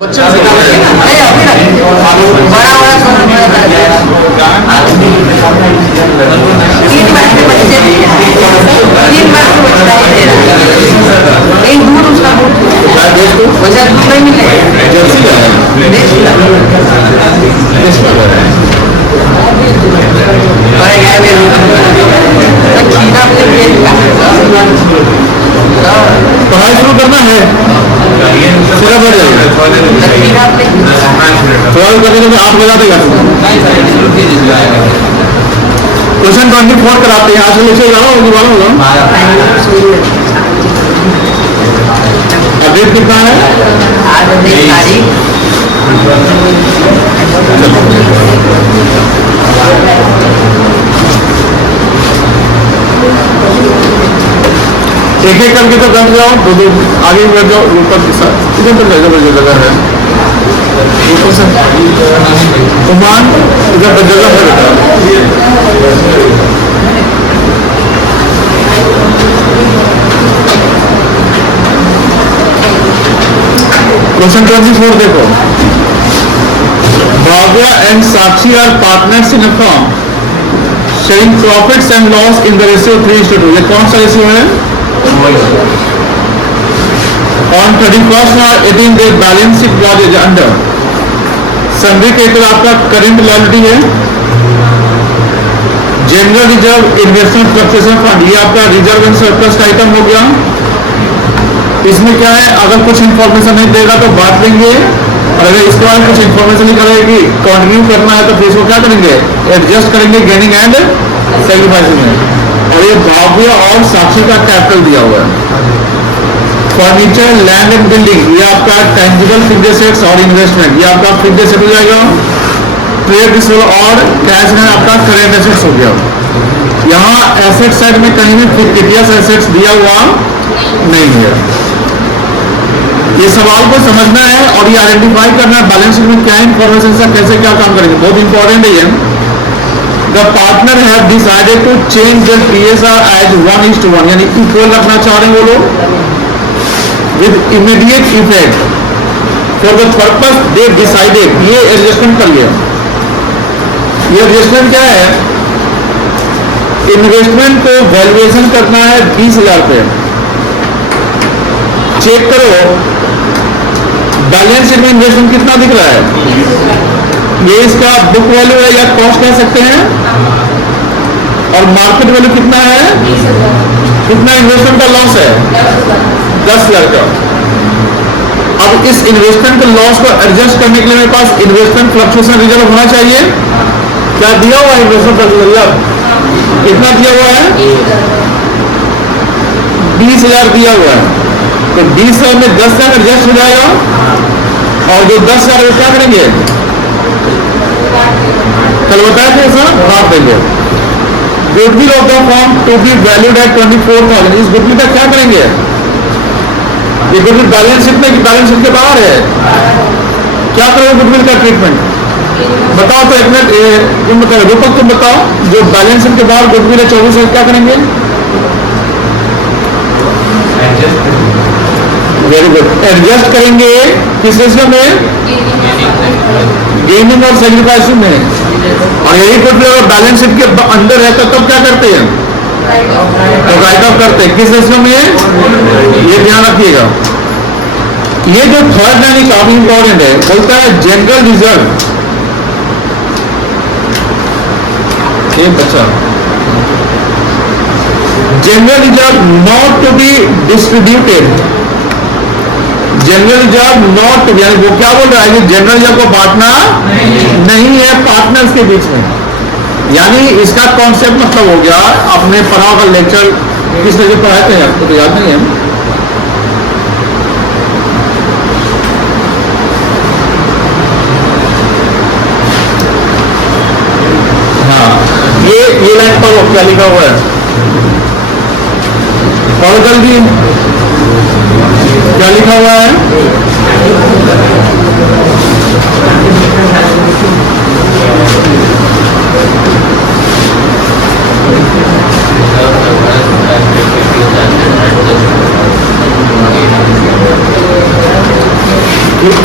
बच्चा से बड़ा बड़ा तीन बार के बच्चे 3 बार को बच्चा दे रहा है। एक दूध उसका वैसा दूध नहीं मिलेगा। पढ़ाई शुरू करना है, सिरा बढ़ जाएगा। सवाल करने में आप बता देगा। क्वेश्चन 24 कराते हैं। आज से लेक्चर होगा। डेट कितना है? आज 23 तारीख। एक एक करके तो बैठ जाओ, दो आगे बैठ जाओ। ऊपर के साथ इधर तक जगह है। ऊपर से उमान इधर तक जगह है। क्वेश्चन 24 देखो। Bhavya and Sakshi are partners in a firm sharing profits and loss in the ratio 3:2। ये कौन सा रेशियो है? On 31st March 18 the balance sheet was is under sundry capital आपका करंट लायबिलिटी है। General reserve investment fluctuation fund ये आपका reserve and surplus का item हो गया। इसमें क्या है, अगर कुछ इंफॉर्मेशन नहीं देगा तो बांट लेंगे, और अगर इसके बाद कुछ इंफॉर्मेशन नहीं करेगी कंटिन्यू करना है तो फिर इसको क्या करेंगे, एडजस्ट करेंगे गेनिंग एंड सैक्रिफाइसिंग में। और ये भाव्य और साक्षी का कैपिटल दिया हुआ है। फर्नीचर लैंड एंड बिल्डिंग ये आपका टेंजिबल फिक्स्ड एसेट्स और इन्वेस्टमेंट ये आपका फिक्स्ड एसेट हो जाएगा। ट्रेड रिसीवेबल और कैश में आपका करेंट एसेट्स हो गया। यहाँ एसेट साइड में कहीं भी फिक्टिशियस एसेट्स दिया हुआ नहीं है। ये सवाल को समझना है और ये आइडेंटिफाई करना है बैलेंस शीट में क्या इंफॉर्मेशन से कैसे क्या काम करेंगे, बहुत इंपॉर्टेंट है ये। The partner have decided to change their TSR as 1:1 यानी इक्वल रखना चाह रहे हैं वो लोग with immediate effect for the purpose they decided। ये एडजस्टमेंट कर लिया। ये एडजस्टमेंट क्या है, इन्वेस्टमेंट को वैल्यूएशन करना है 20,000 पे। चेक करो बैलेंस शीट में इन्वेस्टमेंट कितना दिख रहा है, ये इसका बुक वैल्यू है या कॉस्ट कह सकते हैं, और मार्केट वैल्यू कितना है, कितना इन्वेस्टमेंट का लॉस है 10,000 का। अब इस इन्वेस्टमेंट के लॉस को एडजस्ट करने के लिए मेरे पास इन्वेस्टमेंट फ्लक्चुएशन रिजर्व होना चाहिए। क्या दिया हुआ है इन्वेस्टमेंट फ्लक्चुएशन रिजर्व, कितना दिया हुआ है 20,000 दिया हुआ है। तो 20,000 में 10,000 एडजस्ट हो जाएगा, और जो 10,000 क्या करेंगे, कल बताया था सर, बांट देंगे। Goodwill of the firm to be valued at 24,000। इस गुडविल का क्या करेंगे, ये गुडविल बैलेंस शीट में, बैलेंस शीट के बाहर है, क्या करोगे गुडविल का ट्रीटमेंट बताओ। तो एक मिनट तुम बताओ, रूपक तुम बताओ, जो बैलेंस शीट के बाहर गुडविल है 24,000 क्या करेंगे? वेरी गुड, एडजस्ट करेंगे किस रेशियो में, गेनिंग और सैक्रिफाइसिंग में। और यही गुडविल अगर बैलेंस शीट के अंदर रहता तब क्या करते हैं, तो राइट ऑफ करते हैं। किस रेशियो में, ये ध्यान रखिएगा। ये जो थर्ड लाइन काफी इंपॉर्टेंट है, बोलता है जनरल रिजर्व, ये बच्चा general reserve not to be distributed. General reserve not, यानी वो क्या बोल रहा है कि जनरल रिजर्व को बांटना नहीं है पार्टनर्स के बीच में। यानी इसका कॉन्सेप्ट मतलब हो गया, आपने पढ़ा होगा लेक्चर, किस तरह से पढ़ाते हैं आपको तो याद नहीं है। हाँ, ये लाइन पढ़ो क्या लिखा हुआ है, और जल्दी क्या लिखा हुआ है,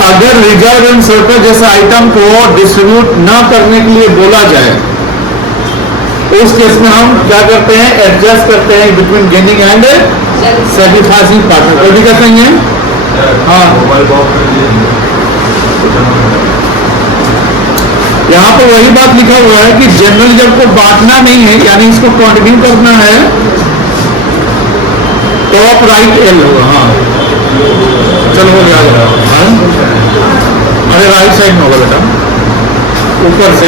अगर रिजर्व एंड सरप्लस जैसे आइटम को डिस्ट्रीब्यूट ना करने के लिए बोला जाए, उस केस में हम क्या करते हैं, एडजस्ट करते हैं between gaining and sacrificing partner. कोई भी कहते हैं हाँ, यहाँ पर वही बात लिखा हुआ है कि जनरल जब को बांटना नहीं है, यानी इसको कंटिन्यू करना है, टॉप राइट एल होगा। हाँ चलो हो गया। हाँ? अरे राइट साइड में होगा बेटा, ऊपर से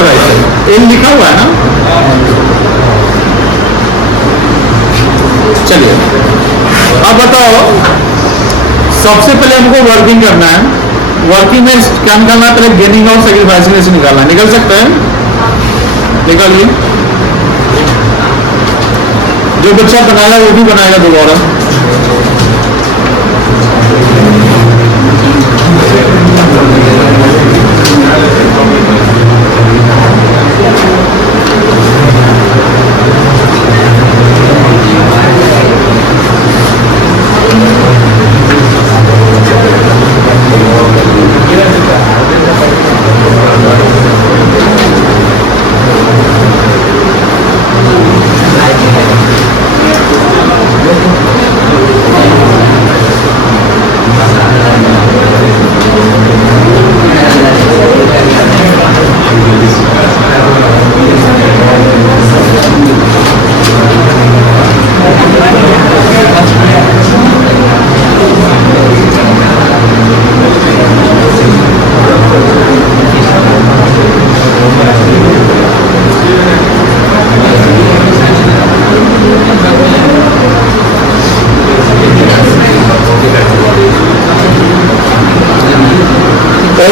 राइट साइड एल लिखा हुआ है ना। चलिए अब बताओ, सबसे पहले हमको वर्किंग करना है। वर्किंग में क्या निकालना है, पहले गेनिंग और सैक्रिफाइसिंग से निकालना है। निकल सकता है, निकालिए। जो बच्चा बनाया वो भी बनाएगा दोबारा।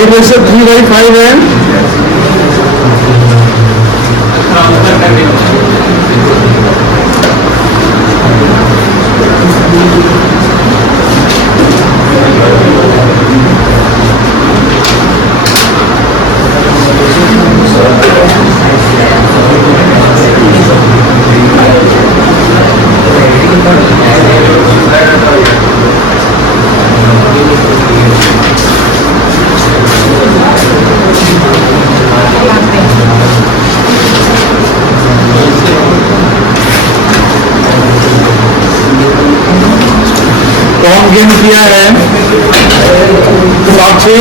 रेशो 3/5 है। कौन गेम किया है, साक्षी?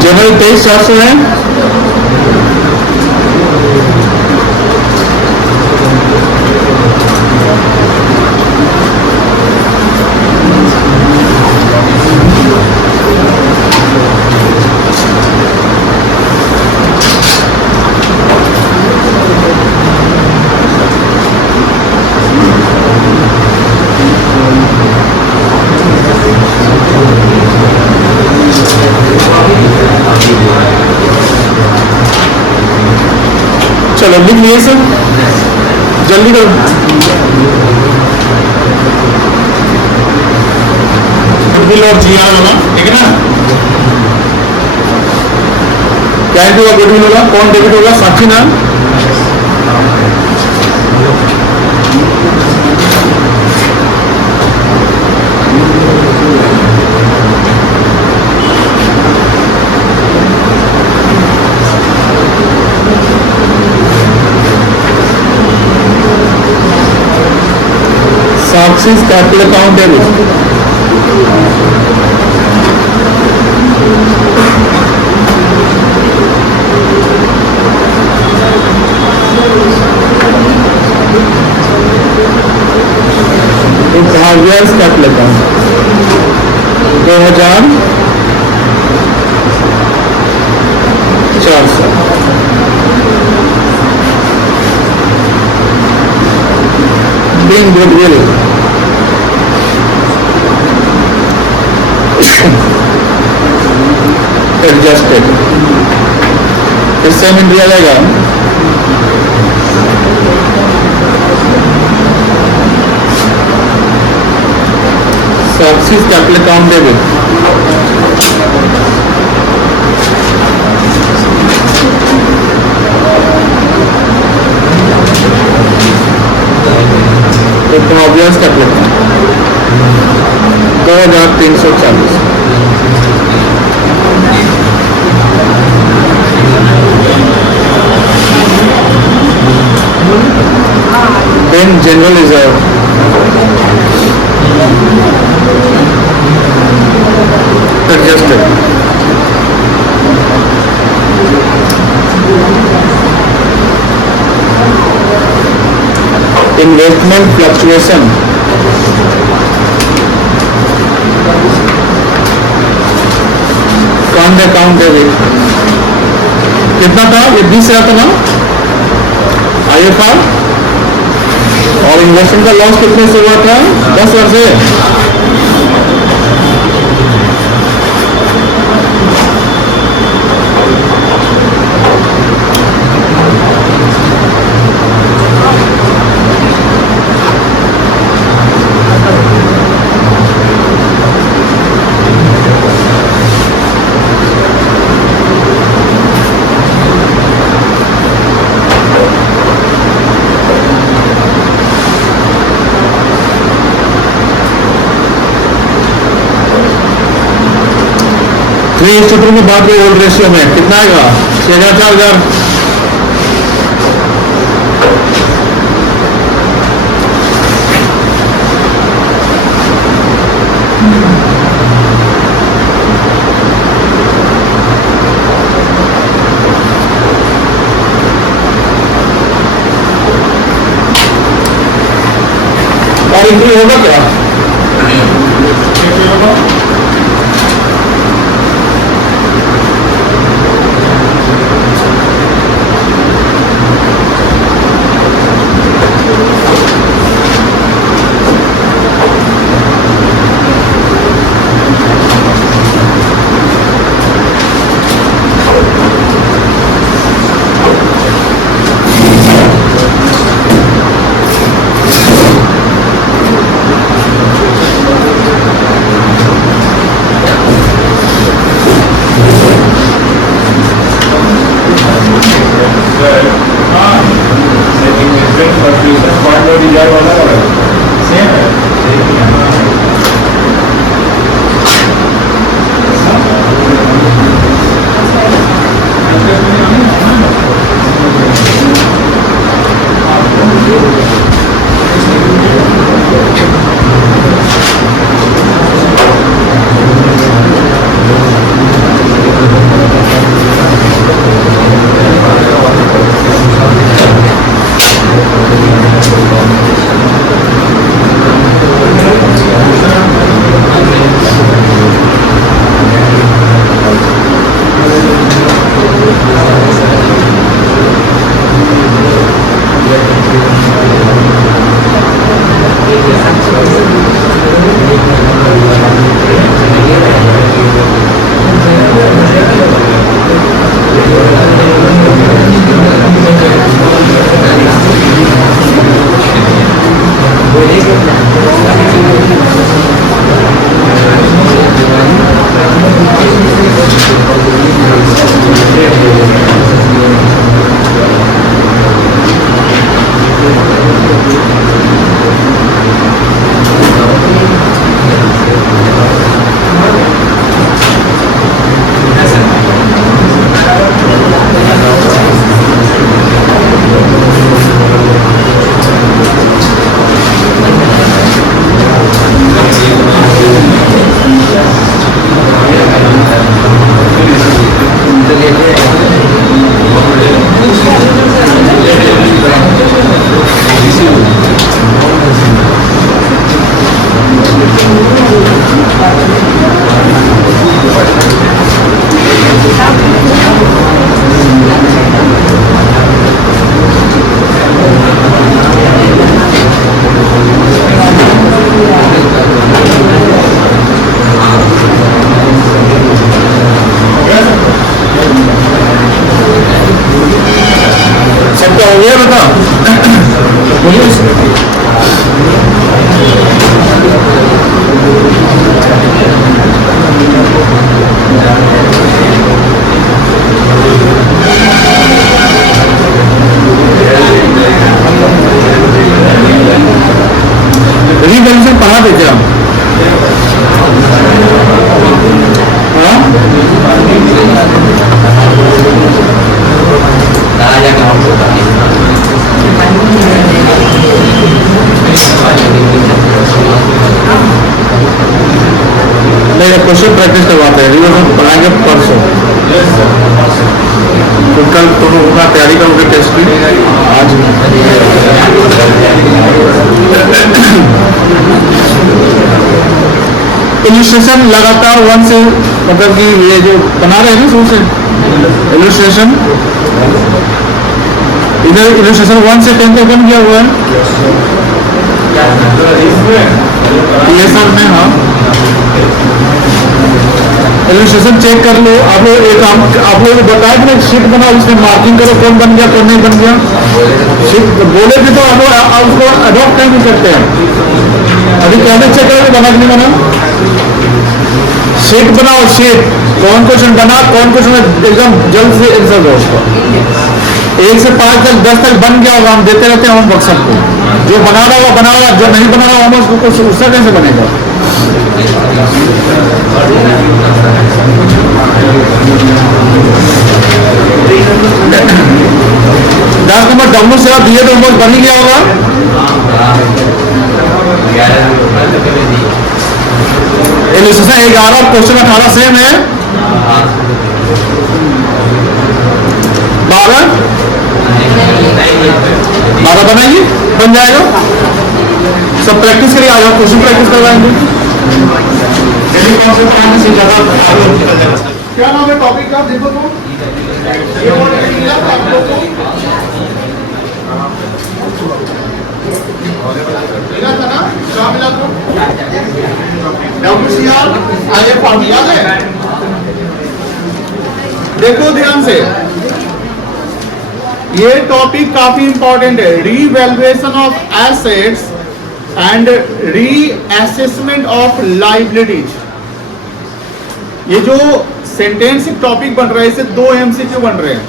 जनरल 23,400 है। चलो लिख लिए सर, जल्दी करो। गुडविल और जीआर होगा, ठीक है ना? क्या होगा? गुडविल होगा। कौन डेबिट होगा? साक्षी ना? Sakshi's capital account debit. Bhavia's capital account 2400. Being goodwill. Adjusted. इससे मिल दिया जाएगा Sakshi's capital account debit. तो Bhavia's capital account 2340. Then general reserve adjusted. Investment fluctuation current account debit कितना था? ये 20,000 था ना IFR, और इन्वेस्टमेंट का लॉस कितने से हुआ था? 10,000 से। इस चित्र में बात ओल्ड रेशियो में कितना आएगा? 6,000 4,000। और इंक्रीज होगा क्या? क्वेश्चन प्रैक्टिस करवाते हैं, रिवीजन बनाएंगे परसों। तो कल तुम अपना तैयारी करोगे टेस्ट की, आज इलस्ट्रेशन लगातार 1 से, मतलब कि ये जो बना रहे हैं ना शुरू से इलस्ट्रेशन, इधर इलस्ट्रेशन 1 से 10 तक बन गया हुआ है ये सर में। हाँ, इलस्ट्रेशन चेक कर लो आप लोग। एक आप लोग बताया कि ना शीट बनाओ, उसमें मार्किंग करो कौन बन गया कौन नहीं बन गया। शीट बोले थे तो आप लोग उसको अडॉप्ट नहीं करते हैं। अभी कैसे चेक करोगे बना कि नहीं बना। शीट बनाओ, शीट कौन क्वेश्चन बना कौन क्वेश्चन एकदम जल्द से आंसर दो उसको। 1 से 5 तक 10 तक बन गया होगा, हम देते रहते हैं होमवर्क सबको। जो बना रहा होगा बना रहा, जो नहीं बना रहा होमवर्क कुछ उसका कैसे बनेगा। दस नंबर डब्ल्यू से आप दिए तो होमवर्क बन ही गया होगा। इलस्ट्रेशन 11 क्वेश्चन 18 सेम है। 12 बनाइए, बन जाएगा। सब प्रैक्टिस करिए, आज क्वेश्चन प्रैक्टिस करवाएंगे। क्या नाम है टॉपिक का, देखो तो ये ऑलरेडी मिला था आप लोगों को, मिला था ना, क्या मिला था WCR IFR याद है। देखो ध्यान से, ये टॉपिक काफी इंपॉर्टेंट है। Revaluation of assets and reassessment of liabilities. ये जो सेंटेंस टॉपिक बन रहा है, इससे 2 MCQ बन रहे हैं।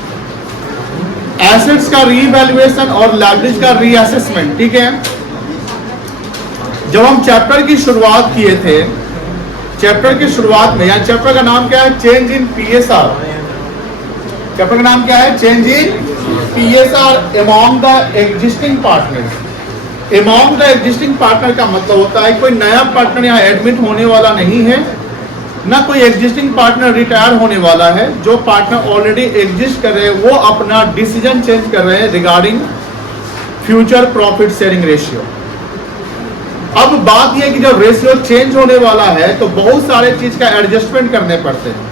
एसेट्स का रीवैल्यूएशन और लायबिलिटीज का रीअसेसमेंट। ठीक है, जब हम चैप्टर की शुरुआत किए थे, चैप्टर की शुरुआत में, यहाँ चैप्टर का नाम क्या है, चेंज इन PSR। चैप्टर का नाम क्या है, change in PSR among the existing partner. Among the existing partner का मतलब होता है कोई नया पार्टनर यहाँ एडमिट होने वाला नहीं है, ना कोई एग्जिस्टिंग पार्टनर रिटायर होने वाला है। जो पार्टनर ऑलरेडी एग्जिस्ट कर रहे हैं वो अपना डिसीजन चेंज कर रहे हैं regarding future profit sharing ratio. अब बात यह कि जब रेशियो चेंज होने वाला है तो बहुत सारे चीज का एडजस्टमेंट करने पड़ते हैं।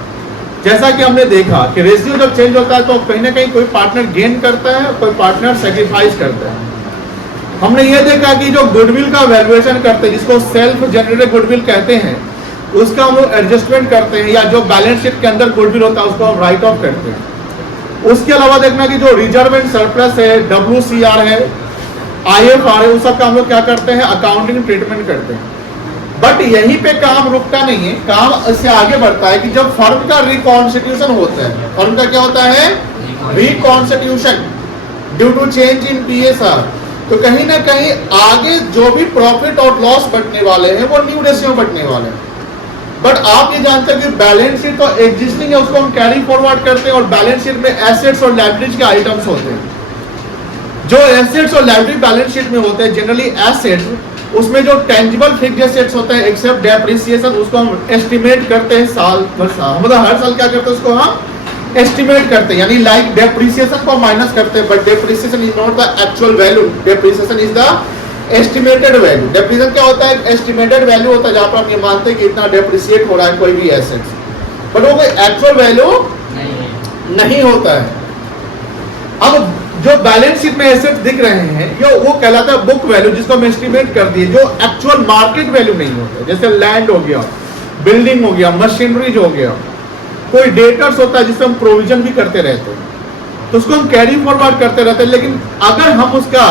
जैसा कि हमने देखा कि रेशियो जब चेंज होता है तो कहीं ना कहीं कोई पार्टनर गेन करता है, कोई पार्टनर सेक्रीफाइस करता है। हमने ये देखा कि जो गुडविल का वैल्यूएशन करते हैं, जिसको सेल्फ जनरेटेड गुडविल कहते हैं, उसका हम लोग एडजस्टमेंट करते हैं, या जो बैलेंस शीट के अंदर गुडविल होता है उसको हम राइट ऑफ करते हैं। उसके अलावा देखना कि जो रिजर्व एंड सरप्लस है, WCR है, IFR है, उस सब का हम लोग क्या करते हैं, अकाउंटिंग ट्रीटमेंट करते हैं। बट यहीं पे काम रुकता नहीं है, काम इससे आगे बढ़ता है कि जब फर्म का रिकॉन्स्टिट्यूशन होता है, फर्म का क्या होता है, reconstitution due to change in PSR, तो कहीं ना कहीं आगे जो भी प्रॉफिट और लॉस बटने वाले हैं वो न्यू रेशियो बटने वाले हैं। बट आप ये जानते हैं कि बैलेंस शीट तो एग्जिस्टिंग है, उसको हम कैरी फॉरवर्ड करते हैं, और बैलेंस शीट में एसेट्स और लायबिलिटीज के आइटम्स होते हैं। जो एसेट्स और लायबिलिटी बैलेंस शीट में होते हैं, जनरली एसेट्स, उसमें जो टेंजिबल फिक्स्ड एसेट्स होते हैं एक्सेप्ट डेप्रिसिएशन, उसको हम एस्टिमेट करते हैं साल भर साल, मतलब हर साल क्या करते हैं उसको हम एस्टिमेट करते हैं, यानी लाइक डेप्रिसिएशन को माइनस करते हैं। But depreciation is not the actual value, depreciation is the estimated value. Depreciation क्या होता है, एस्टिमेटेड वैल्यू होता है जहां पर हम ये मानते हैं कि इतना डेप्रिसिएट हो रहा है कोई भी एसेट्स, बट वो कोई एक्चुअल वैल्यू नहीं होता है। अब जो बैलेंस शीट में एसेट्स दिख रहे हैं ये वो कहलाता है बुक वैल्यू, जिसको हम एस्टिमेट कर दिए, जो एक्चुअल मार्केट वैल्यू नहीं होता। जैसे लैंड हो गया, बिल्डिंग हो गया, मशीनरीज हो गया, कोई डेटर्स होता है जिससे हम प्रोविजन भी करते रहते हैं, तो उसको हम कैरी फॉरवर्ड करते रहते हैं। लेकिन अगर हम उसका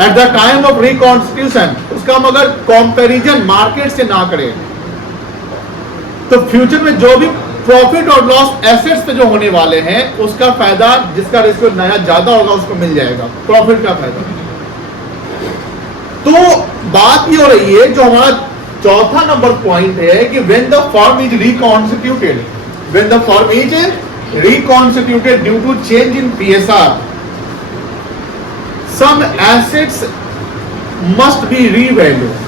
at the time of reconstitution उसका हम अगर कंपैरिजन मार्केट से ना करें, तो फ्यूचर में जो भी प्रॉफिट और लॉस एसेट्स पे जो होने वाले हैं उसका फायदा, जिसका रेशियो नया ज्यादा होगा उसको मिल जाएगा, प्रॉफिट का फायदा। तो बात ये हो रही है, जो हमारा चौथा नंबर पॉइंट है कि when the firm is reconstituted, when the firm is reconstituted due to change in PSR, some assets must be revalued,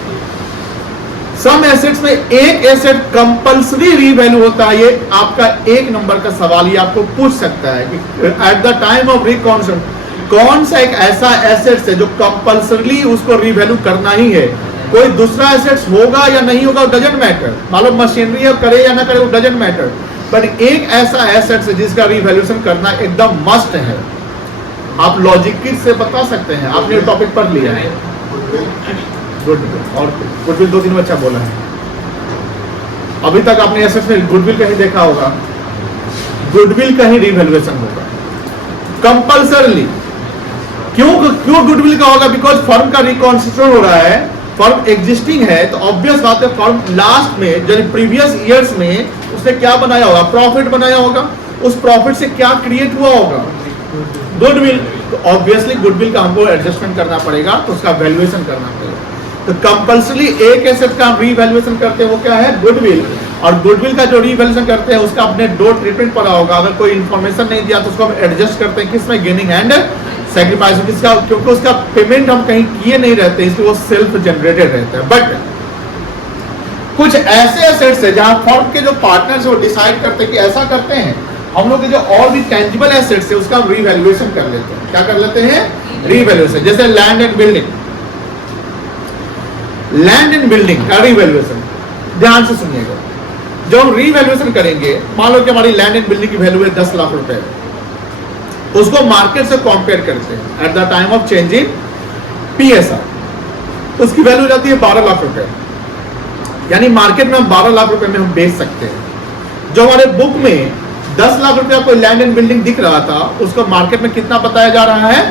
some assets में एक एसेट कंपल्सरी रीवैल्यू होता है। ये आपका एक नंबर का सवाल ये आपको पूछ सकता है कि at the time of reconstruction कौन सा एक ऐसा एसेट्स है जो कंपल्सरी उसको रीवैल्यू करना ही है। कोई दूसरा एसेट्स होगा या नहीं होगा डजंट मैटर, मालूम मशीनरी अब करे या ना करे वो डजंट मैटर, बट एक ऐसा एसेट्स है जिसका रीवैल्यूएशन करना एकदम मस्ट है। आप लॉजिक से बता सकते हैं, आपने टॉपिक पढ़ लिया है। गुडविल और गुडविल 2-3 अच्छा बोला है। अभी तक आपने एसेट्स में गुडविल कहीं देखा होगा, गुडविल का ही रीवैल्यूएशन होगा कंपल्सरली। क्यों गुडविल का होगा? बिकॉज फर्म का रिकॉन्स्टिट्यूशन हो रहा है, फर्म एग्जिस्टिंग है, तो ऑब्वियस बात है फर्म लास्ट में जब प्रीवियस ईयर्स में उसने क्या बनाया होगा, प्रॉफिट बनाया होगा, उस प्रॉफिट से क्या क्रिएट हुआ होगा, गुडविल। तो ऑब्वियसली गुडविल का हमको एडजस्टमेंट करना पड़ेगा, तो उसका वैल्यूएशन करना पड़ेगा। तो कंपल्सरी एक एसेट का हम रीवैल्यूएशन करते हैं, वो क्या है, गुडविल। और गुडविल का जो रीवैल्यूएशन करते हैं उसका आपने 2 ट्रीटमेंट पढ़ा होगा। अगर कोई इन्फॉर्मेशन नहीं दिया तो उसको हम एडजस्ट करते हैं किसमें, गेनिंग एंड सैक्रिफाइस, किसका, क्योंकि उसका पेमेंट हम कहीं किए नहीं रहते, इसलिए वो सेल्फ जनरेटेड रहता है। बट कुछ ऐसे एसेट्स है जहां फर्म के जो पार्टनर्स वो डिसाइड करते हैं कि ऐसा करते हैं, हम लोग के जो और भी टेंजिबल एसेट्स है उसका हम रीवैल्यूएशन कर लेते हैं। क्या कर लेते हैं, रीवैल्यूएशन। जैसे land and building, land and building का रीवैल्यूएशन ध्यान से सुनिएगा। जब हम रीवैल्यूएशन करेंगे, मान लो कि हमारी लैंड एंड बिल्डिंग की वैल्यू है 10 लाख रुपए, उसको मार्केट से कंपेयर करते हैं at the time of change in PSR, तो उसकी वैल्यू हो जाती है 12 लाख रुपए, यानी मार्केट में हम 12 लाख रुपए में हम बेच सकते हैं। जो हमारे बुक में 10 लाख रुपया कोई लैंड एंड बिल्डिंग दिख रहा था, उसको मार्केट में कितना बताया जा रहा है,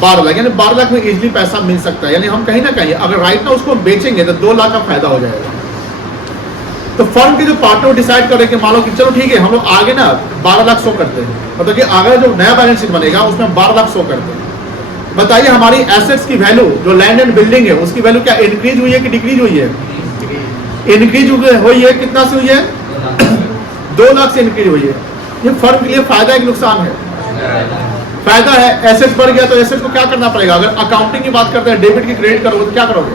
12 लाख, यानी 12 लाख में इजीली पैसा मिल सकता है। यानी हम कहीं ना कहीं अगर राइट ना उसको बेचेंगे तो 2 लाख का फायदा हो जाएगा। तो फर्म के जो पार्टनर डिसाइड करें कि मान लो कि चलो ठीक है हम लोग आगे ना 12 लाख 100 करते हैं, मतलब कि अगर जो नया बैलेंस शीट बनेगा उसमें 12 लाख 100 करते हैं। बताइए हमारी एसेट्स की वैल्यू जो लैंड एंड बिल्डिंग है उसकी वैल्यू क्या इंक्रीज हुई है कि डिक्रीज हुई है, इंक्रीज हुई है। कितना से हुई है, 2 लाख से इंक्रीज हुई है। ये फर्म के लिए फायदा है कि नुकसान है, फायदा है। एसेट्स बढ़ गया तो एसेट्स को क्या करना पड़ेगा, अगर अकाउंटिंग की बात करते हैं डेबिट की क्रेडिट करोगे तो क्या करोगे,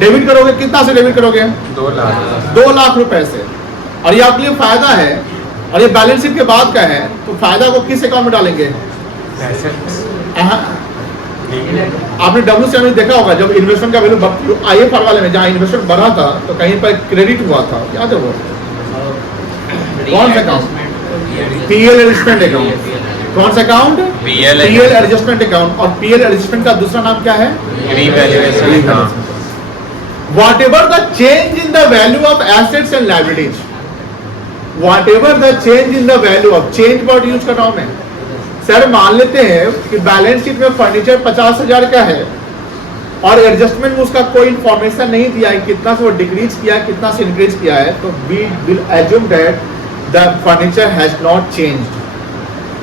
डेबिट करोगे। कितना से डेबिट करोगे, 2 लाख रुपए से। और ये आपके लिए फायदा है, और ये बैलेंस शीट के बाद का है, तो फायदा को किस अकाउंट में डालेंगे, आपने WCM में देखा होगा जब इन्वेस्टमेंट का वैल्यू IFR वाले में जहाँ इन्वेस्टमेंट बढ़ा था तो कहीं पर क्रेडिट हुआ था, क्या था वो, कौन सा अकाउंट, PL एडजस्टमेंट अकाउंट। कौन सा अकाउंट, PL एडजस्टमेंट अकाउंट। और PL एडजस्टमेंट का दूसरा नाम क्या है, revaluation account. Whatever the change in the value of assets and liabilities, whatever the change in the value of, change word use कर रहा हूं मैं। सर मान लेते हैं कि बैलेंस शीट में फर्नीचर 50,000 का है और एडजस्टमेंट में उसका कोई इंफॉर्मेशन नहीं दिया है कितना से वो डिक्रीज किया है कितना से इंक्रीज किया है, तो we will assume that the furniture has not changed.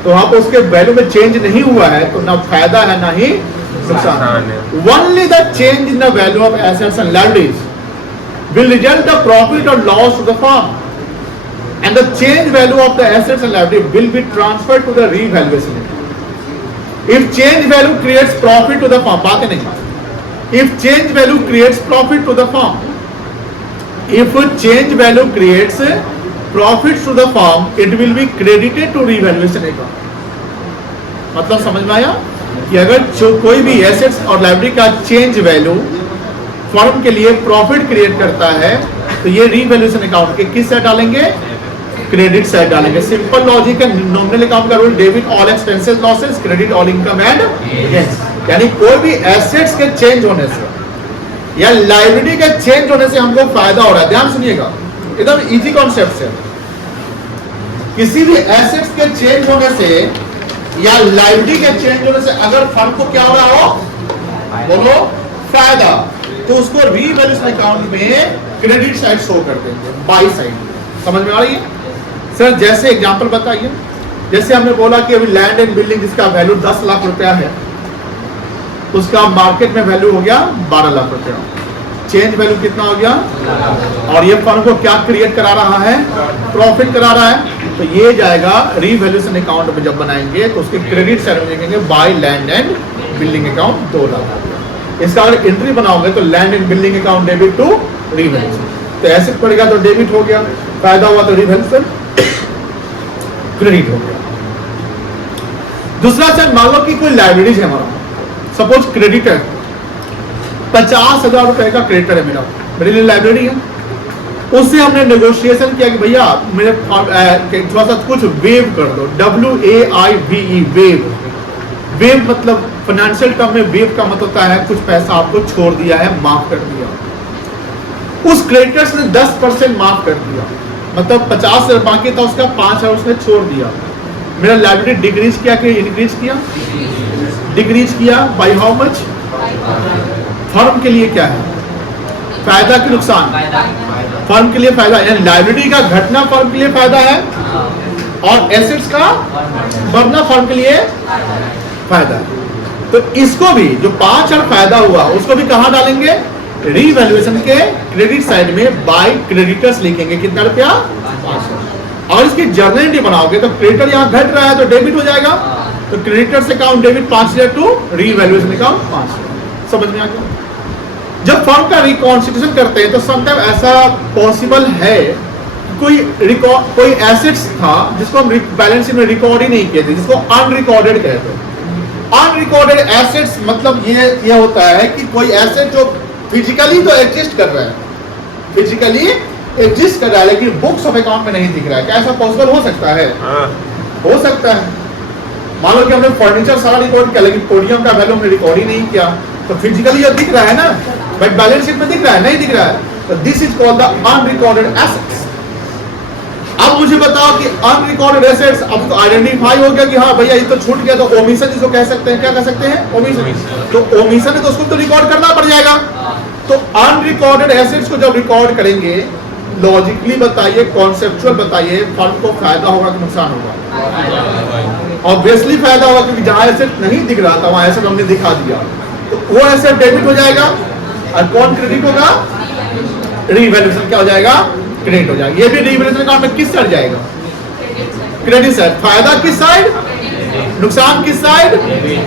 तो वहां पर उसके वैल्यू में चेंज नहीं हुआ है, तो ना फायदा है ना ही नुकसान है। Only the change in the value of assets and liabilities will result the profit or loss to the firm, and the change value of the assets and liabilities will be transferred to the revaluation account. If change value creates profit to the firm, बात है नहीं, if change value creates profit to the firm, if change value creates profits to the firm, it will be credited to revaluation account. मतलब समझ में आया कि अगर कोई भी एसेट्स और लायबिलिटी का चेंज वैल्यू फर्म के लिए प्रॉफिट क्रिएट करता है तो ये रीवैल्यूएशन अकाउंट के किस साइड डालेंगे, क्रेडिट साइड डालेंगे। सिंपल लॉजिक है। नॉमिनल अकाउंट का rule, debit all expenses losses, credit all income and gains. यानी कोई भी एसेट्स के चेंज होने से या लायबिलिटी के चेंज होने से हमको फायदा हो रहा है। ध्यान सुनिएगा, एकदम इजी कॉन्सेप्ट है। किसी भी एसेट्स के चेंज होने से या लायबिलिटी के चेंज होने से अगर फर्म को क्या हो रहा हो, बोलो फायदा, तो उसको रीवैल्यूएशन अकाउंट में क्रेडिट साइड शो कर देंगे, बाई साइड। समझ में आ रही है सर? जैसे एग्जांपल बताइए, जैसे हमने बोला कि अभी लैंड एंड बिल्डिंग जिसका वैल्यू 10 लाख रुपया है उसका मार्केट में वैल्यू हो गया 12 लाख रुपया, चेंज वैल्यू कितना हो गया, और ये फर्म को क्या क्रिएट करा रहा है, प्रॉफिट करा रहा है। तो ये जाएगा रीवैल्यूएशन अकाउंट में जब बनाएंगे तो उसके क्रेडिट साइड में लिखेंगे by land and building account 2 lakh. इसका अगर एंट्री बनाओगे तो land and building account debit to revaluation. तो एसेट पड़ेगा तो डेबिट हो गया, फायदा हुआ तो रीवैल्यूएशन क्रेडिट हो गया। दूसरा सर, मान लो कि कोई लाइबिलिटीज है हमारा, सपोज क्रेडिटर 50,000 रुपए का क्रेडिटर है मेरे लिए लाइब्रेरी है, उससे हमने नेगोशिएशन किया कि भैया मेरे थोड़ा सा कुछ वेव कर दो, WAIVE वेव। वेव मतलब फाइनेंशियल टर्म में वेव का मतलब होता है कुछ पैसा आपको छोड़ दिया है, माफ कर दिया। उस क्रेडिटर्स ने 10% माफ कर दिया, मतलब 50,000 बाकी था उसका 5,000 उसने छोड़ दिया। मेरा लाइबिलिटी डिक्रीज किया कि इंक्रीज किया? डिक्रीज किया। By how much? फर्म के लिए क्या है फायदा कि नुकसान? फर्म के लिए फायदा, यानी लाइबिलिटी का घटना फर्म के लिए फायदा है और एसेट्स का बढ़ना फर्म के लिए फायदा है। तो इसको भी जो 5,000 फायदा हुआ उसको भी कहां डालेंगे? रीवैल्यूएशन के क्रेडिट साइड में बाय क्रेडिटर्स लिखेंगे। कितना रुपया? 5,000। और इसकी जर्नल एंट्री बनाओगे तो क्रेडिटर यहाँ घट रहा है तो डेबिट हो जाएगा, तो creditors account debit 5,000 to revaluation account 5,000। समझ में आ गया? जब फर्म का रिकॉन्स्टिट्यूशन करते हैं तो समटाइम ऐसा पॉसिबल है कोई एसेट्स था जिसको हम बैलेंस शीट में रिकॉर्ड ही नहीं किए थे, जिसको अनरिकॉर्डेड कहते हैं। अनरिकॉर्डेड एसेट्स मतलब ये होता है कि कोई एसेट जो फिजिकली तो एग्जिस्ट कर रहा है, फिजिकली एग्जिस्ट कर रहा है लेकिन बुक्स ऑफ अकाउंट में नहीं दिख रहा है। क्या ऐसा पॉसिबल हो सकता है? हो सकता है। मान लो कि हमने फर्नीचर सारा रिकॉर्ड किया लेकिन पोडियम का वैल्यू हमने रिकॉर्ड ही नहीं किया, तो फिजिकली ये दिख रहा है ना, बट बैलेंस शीट में दिख रहा है नहीं दिख रहा है, तो this is called the unrecorded assets. अब मुझे बताओ कि अनरिकॉर्डेड एसेट्स अब तो आइडेंटिफाई हो गया कि हाँ भैया ये तो छूट गया, तो ओमिशन जिसको कह सकते हैं, क्या कह सकते हैं? ओमिशन। तो ओमिशन है तो उसको तो रिकॉर्ड करना पड़ जाएगा। तो अनरिकॉर्डेड एसेट्स को जब रिकॉर्ड करेंगे, लॉजिकली बताइए, कॉन्सेप्चुअल बताइए, फर्म को फायदा होगा कि नुकसान होगा? ऑब्वियसली फायदा होगा, क्योंकि जहां एसेट नहीं दिख रहा था वहां एसेट हमने दिखा दिया, तो वो एसेट डेबिट हो जाएगा और कौन क्रेडिट होगा? रीवैल्यूएशन क्या हो जाएगा? क्रेडिट हो जाएगा। ये भी रीवैल्यूएशन अकाउंट में किस साइड जाएगा? Credit side. फायदा किस साइड? नुकसान किस साइड?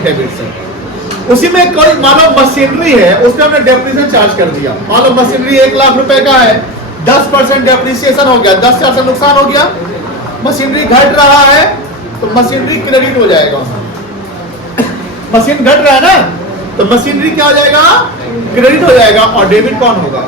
Debit side. उसी में कोई मान लो मशीनरी है, उसमें हमने डेप्रिसिएशन चार्ज कर दिया। मान लो मशीनरी 1 लाख रुपए का है, 10% डेप्रिसिएशन हो गया, 10,000 से नुकसान हो गया, मशीनरी घट रहा है तो मशीनरी क्रेडिट हो जाएगा। मशीन घट रहा है ना, तो मशीनरी क्या हो जाएगा? क्रेडिट हो जाएगा। और डेबिट कौन होगा?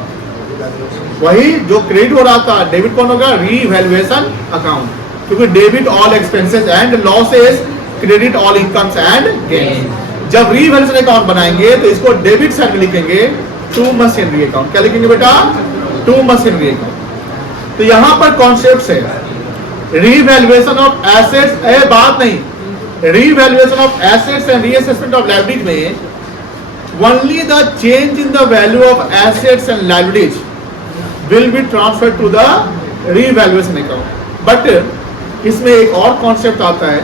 वही जो क्रेडिट हो रहा था। डेबिट कौन होगा? रीवैल्यूएशन अकाउंट, क्योंकि debit all expenses and losses, credit all incomes and gains. जब रीवैल्यूएशन अकाउंट बनाएंगे तो इसको डेबिट साइड में लिखेंगे टू मशीनरी अकाउंट। क्या लिखेंगे बेटा? To machinery account. तो यहां पर कॉन्सेप्ट है रीवैल्यूएशन ऑफ एसेट्स, बात नहीं, revaluation of assets and reassessment of liabilities में only the change in the value of assets and liabilities will be transferred to the revaluation account. But इसमें एक और कॉन्सेप्ट आता है,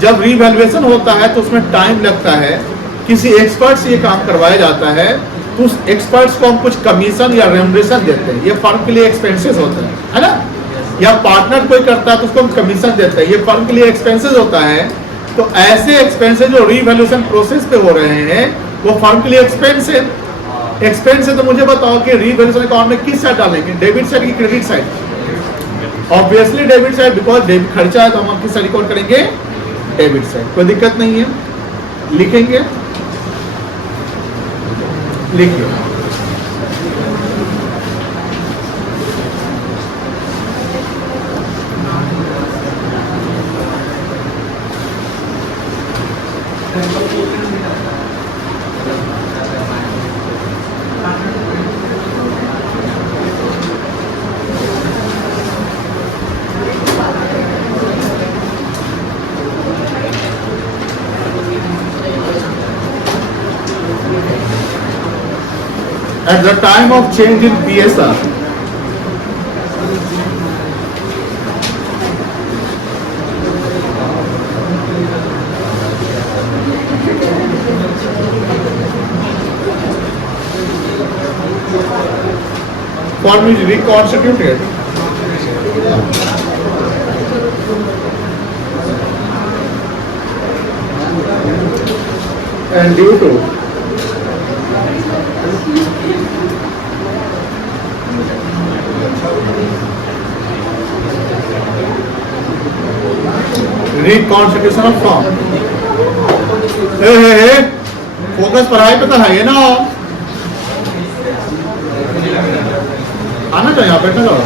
जब रिवैल्यूएशन होता है तो उसमें टाइम लगता है, किसी एक्सपर्ट से ये काम करवाया जाता है, तो उस एक्सपर्ट्स को हम कुछ कमीशन या रेम्युनरेशन देते हैं, ये फर्म के लिए एक्सपेंसेस होते हैं, है ना? या पार्टनर कोई करता है तो उसको हम कमीशन देते हैं, ये फर्म के लिए एक्सपेंसेस होता है। तो ऐसे एक्सपेंसेस जो रिवैल्यूएशन प्रोसेस पे हो रहे हैं वो फर्म के लिए एक्सपेंस है। एक्सपेंस है तो मुझे बताओ कि रीवैल्यूएशन अकाउंट में किस साइड डालेंगे? डेबिट साइड की credit side? Obviously debit side, because debit खर्चा है तो हम किस साइड रिकॉर्ड करेंगे? Debit side. कोई दिक्कत नहीं है, लिखेंगे, लिखिए। At the time of change in PSR, form is reconstituted and due to Greek constitution of firm. Hey focus पढ़ाई पे तो है ना, आना चाहिए, आप बैठना जाओ।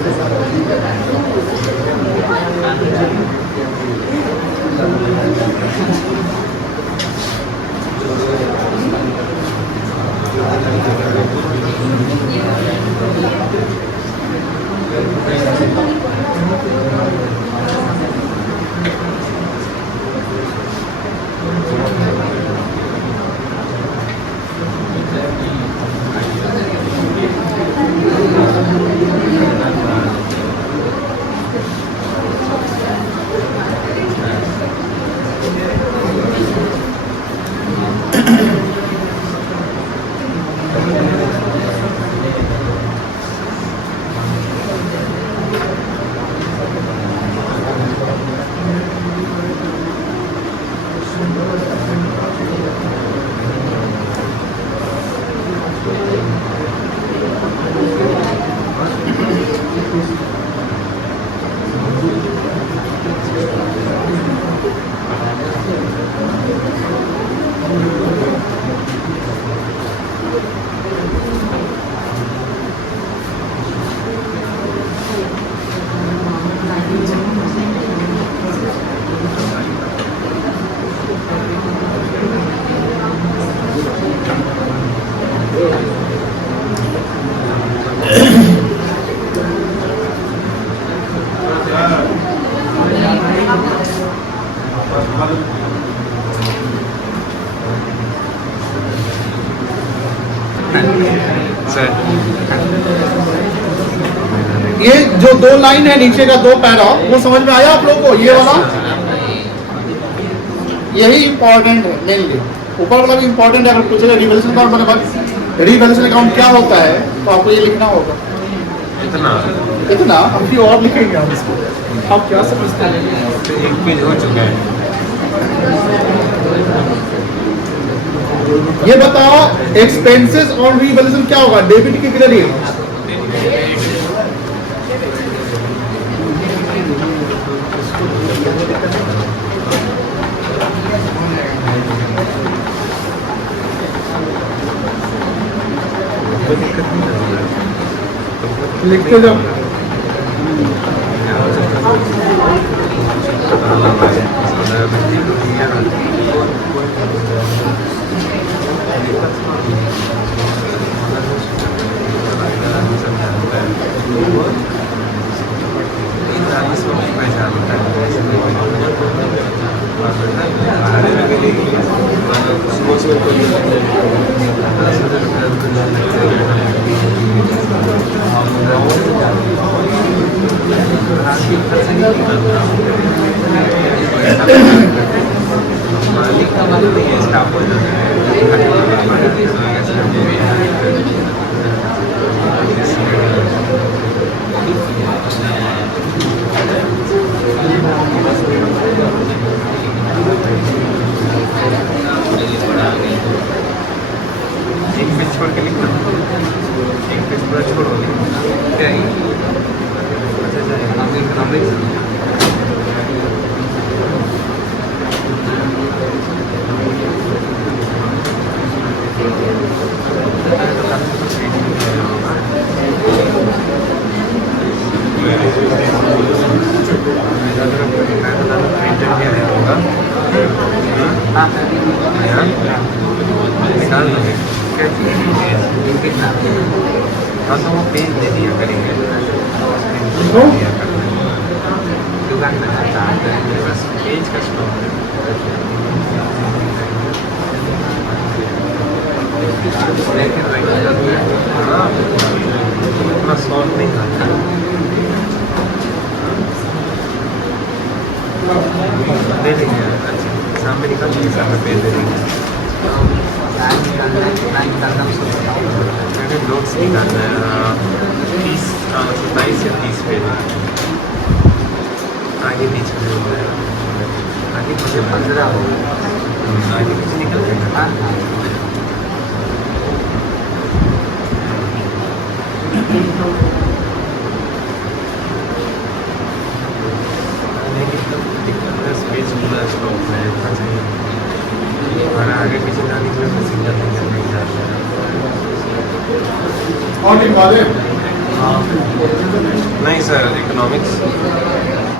ये जो दो लाइन है नीचे का दो पैरा, वो समझ में आया आप लोगों को? ये वाला यही इंपॉर्टेंट है मेनली। ऊपर वाला भी इंपॉर्टेंट है। अगर पूछेगा रिवैल्यूएशन अकाउंट मतलब रिवैल्यूएशन अकाउंट क्या होता है, तो आपको ये लिखना होगा। इतना अभी और लिखेंगे हम इसको। आप क्या समझते हैं? एक पेज हो चुका है। ये बताओ एक्सपेंसेस ऑन रिवैल्यूएशन क्या होगा? डेबिट की क्रेडिट? लिखते जाओ। और निकाले नहीं सर, इकोनॉमिक्स